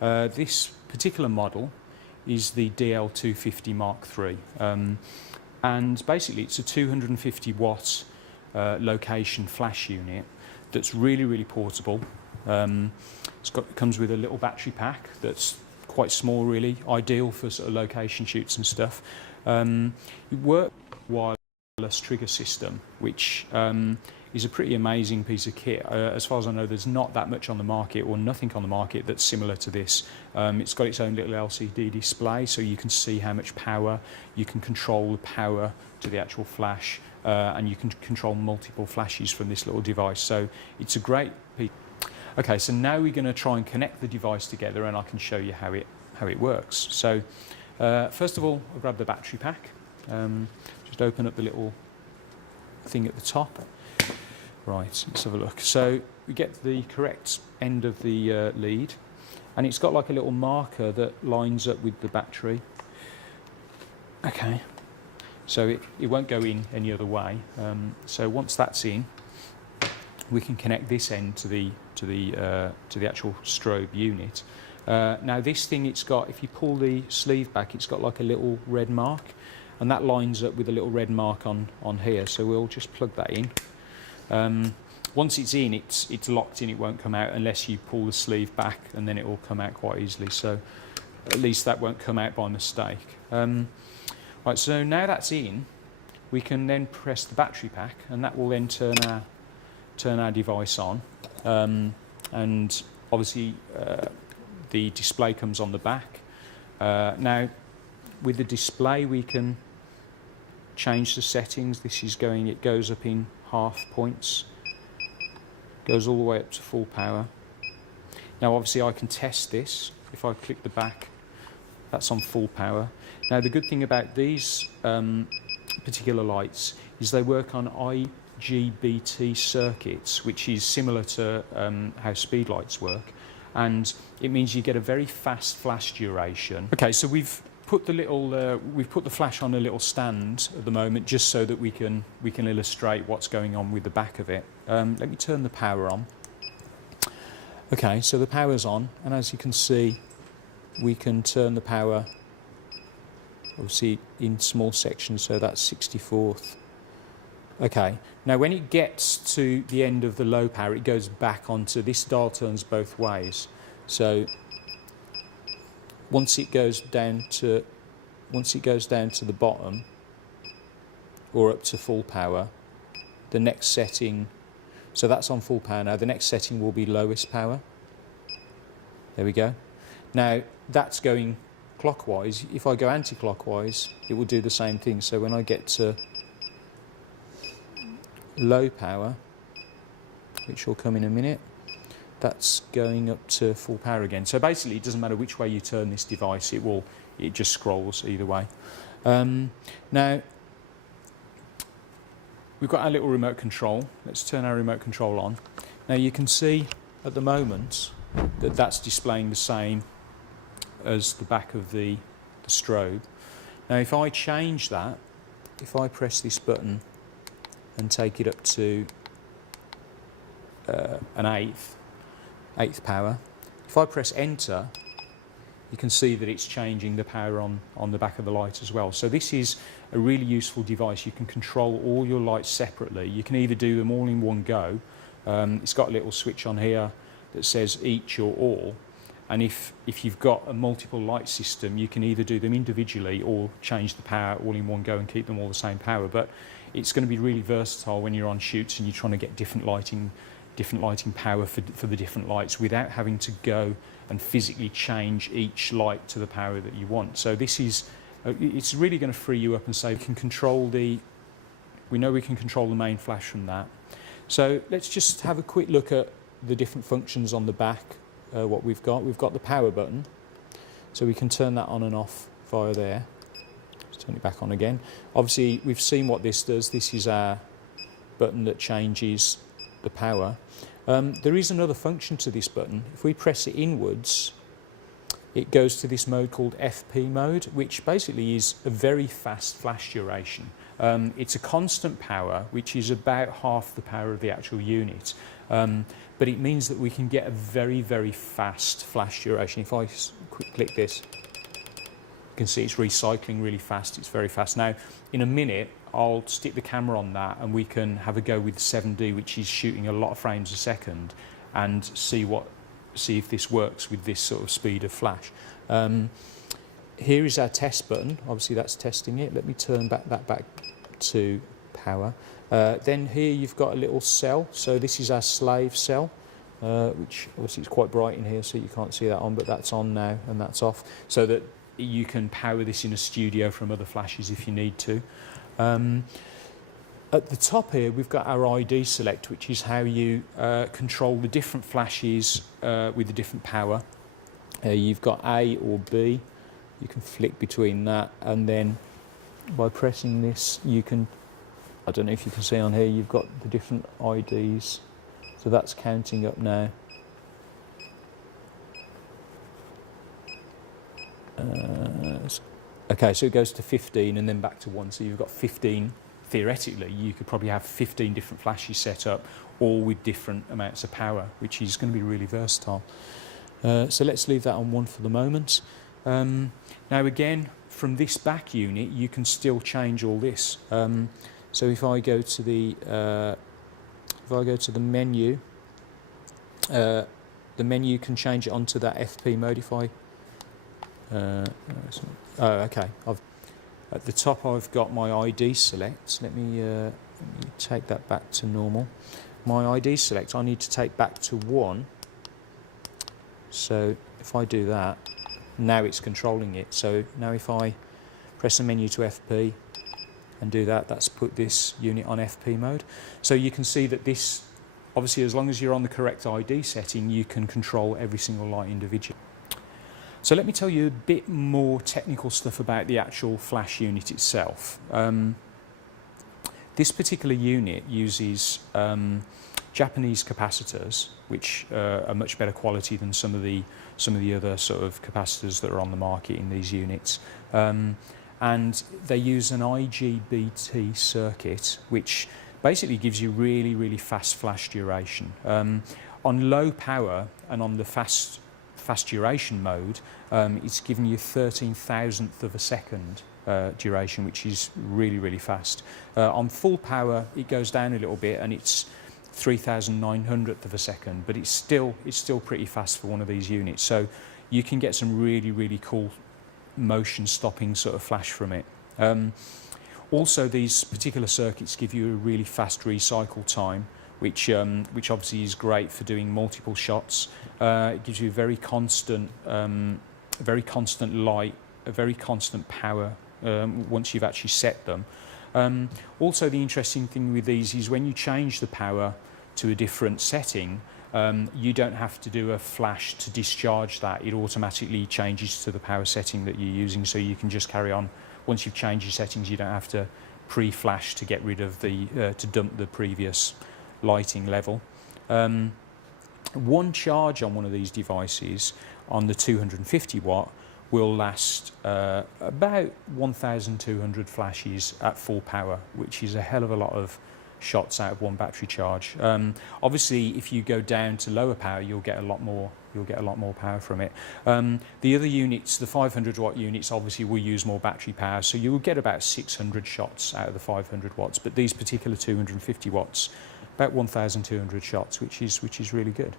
This particular model is the DL2.5 MarkIII, and basically it's a 250 watt location flash unit that's really portable. It comes with a little battery pack that's quite small, really ideal for sort of location shoots and stuff. It works wireless trigger system, which is a pretty amazing piece of kit. As far as I know, there's not that much on the market, or nothing on the market that's similar to this. It's got its own little LCD display, so you can see how much power, you can control the power to the actual flash, and you can control multiple flashes from this little device. So it's a great piece. Okay, so now we're going to try and connect the device together, and I can show you how it works. So first of all, I'll grab the battery pack. Just open up the little thing at the top. Right, let's have a look. So we get the correct end of the lead, and it's got like a little marker that lines up with the battery. Okay, so it won't go in any other way. So once that's in, we can connect this end to the actual strobe unit. Now this thing, it's got, if you pull the sleeve back, it's got like a little red mark, and that lines up with a little red mark on here. So we'll just plug that in. Once it's in, it's locked in, it won't come out unless you pull the sleeve back, and then it will come out quite easily. So at least that won't come out by mistake. Right, so now that's in, we can then press the battery pack, and that will then turn our device on. And obviously the display comes on the back. Now with the display we can change the settings. It goes up in half points, goes all the way up to full power. Now obviously I can test this. If I click the back, that's on full power. Now the good thing about these particular lights is they work on IGBT circuits, which is similar to how speed lights work, and it means you get a very fast flash duration. Okay, so we've put the flash on a little stand at the moment, just so that we can illustrate what's going on with the back of it. Let me turn the power on. Okay, so the power's on, and as you can see, we can turn the power obviously in small sections, so that's 64th. Okay, now when it gets to the end of the low power, it goes back onto, this dial turns both ways. So once it goes down to the bottom, or up to full power, the next setting, so that's on full power now, the next setting will be lowest power. There we go. Now that's going clockwise. If I go anti-clockwise, it will do the same thing. So when I get to low power, which will come in a minute, that's going up to full power again. So basically it doesn't matter which way you turn this device, it just scrolls either way. Now we've got our little remote control. Let's turn our remote control on. Now you can see at the moment that that's displaying the same as the back of the strobe. Now if I change that, if I press this button and take it up to an eighth power, if I press enter, you can see that it's changing the power on the back of the light as well. So this is a really useful device. You can control all your lights separately. You can either do them all in one go. It's got a little switch on here that says each or all, and if you've got a multiple light system, you can either do them individually or change the power all in one go and keep them all the same power. But it's going to be really versatile when you're on shoots and you're trying to get different lighting power for the different lights without having to go and physically change each light to the power that you want. So this is, it's really going to free you up and say we can control the main flash from that. So let's just have a quick look at the different functions on the back. What we've got the power button, so we can turn that on and off via there. Let's turn it back on again. Obviously we've seen what this does. This is our button that changes the power. There is another function to this button. If we press it inwards, it goes to this mode called FP mode, which basically is a very fast flash duration. It's a constant power, which is about half the power of the actual unit. But it means that we can get a very, very fast flash duration. If I click this, you can see it's recycling really fast. It's very fast. Now, in a minute, I'll stick the camera on that and we can have a go with 7D, which is shooting a lot of frames a second, and see if this works with this sort of speed of flash. Here is our test button. Obviously, that's testing it. Let me turn that back to power. Then here you've got a little cell. So this is our slave cell, which obviously is quite bright in here, so you can't see that on, but that's on now and that's off, so that you can power this in a studio from other flashes if you need to. At the top here, we've got our ID select, which is how you control the different flashes with the different power. You've got A or B. You can flick between that, and then by pressing this, you can, I don't know if you can see on here, you've got the different IDs. So that's counting up now. Okay, so it goes to 15 and then back to 1. So you've got 15. Theoretically, you could probably have 15 different flashes set up, all with different amounts of power, which is going to be really versatile. So let's leave that on 1 for the moment. Now again, from this back unit, you can still change all this. So if I go to the menu, the menu can change it onto that FP mode. If I okay, at the top I've got my ID select. Let me take that back to normal. My ID select I need to take back to 1. So if I do that, now it's controlling it. So now if I press the menu to FP and do that, that's put this unit on FP mode. So you can see that this, obviously as long as you're on the correct ID setting, you can control every single light individually. So let me tell you a bit more technical stuff about the actual flash unit itself. This particular unit uses Japanese capacitors, which are much better quality than some of the other sort of capacitors that are on the market in these units. And they use an IGBT circuit, which basically gives you really, really fast flash duration. On low power and on the fast duration mode, it's giving you 13,000th of a second duration, which is really, really fast. On full power, it goes down a little bit, and it's 3,900th of a second, but it's still pretty fast for one of these units. So you can get some really, really cool motion stopping sort of flash from it. Also, these particular circuits give you a really fast recycle time, which obviously is great for doing multiple shots. It gives you very constant light, a very constant power once you've actually set them. Also, the interesting thing with these is when you change the power to a different setting, you don't have to do a flash to discharge that. It automatically changes to the power setting that you're using, so you can just carry on. Once you've changed your settings, you don't have to pre-flash to get rid of the to dump the previous lighting level. One charge on one of these devices on the 250 watt will last about 1,200 flashes at full power, which is a hell of a lot of shots out of one battery charge. Obviously, if you go down to lower power, you'll get a lot more power from it. The other units, the 500 watt units, obviously will use more battery power, so you will get about 600 shots out of the 500 watts. But these particular 250 watts, about 1,200 shots, which is really good.